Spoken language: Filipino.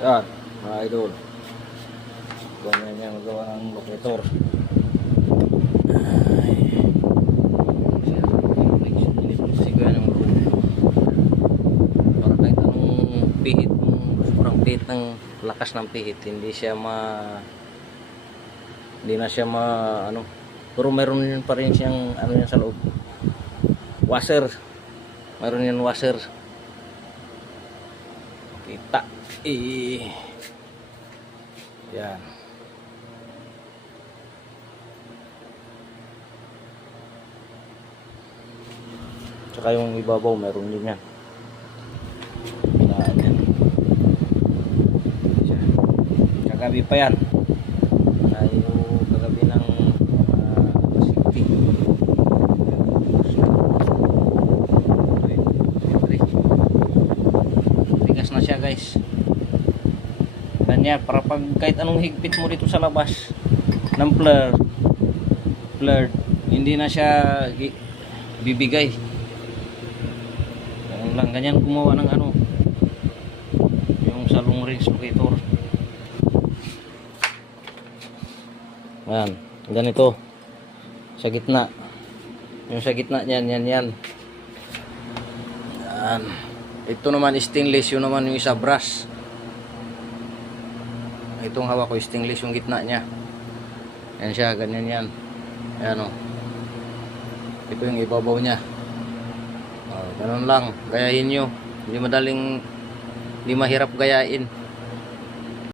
Yan, mga idol. Ganyan niya magawa ng locator. Kasi ko yan ang para kahit anong pihit, sobrang pihit ng lakas ng pihit, hindi na siya ano, pero meron yun pa rin siyang ano yan sa loob, washer, meron yan washer, kita yan. Tsaka yung ibabaw meron din yan, yan. Kagabi pa yan tayo, kagabi ng safety. Tigas na siya guys, ganyan, para pag kahit anong higpit mo dito sa labas ng blurred, hindi na siya bibigay. Ganun lang, ganyan gumawa ng ano yung sa long range locator. Ayan, ganito sa gitna, yung sa gitna yan. Yan, ito naman stainless, yun naman yung isa brass. Itong hawak ko stainless yung gitna nya, yan siya, ganyan yan. Ayan o, ito yung ibabaw nya. Ganun lang, gayahin nyo, hindi mahirap gayain.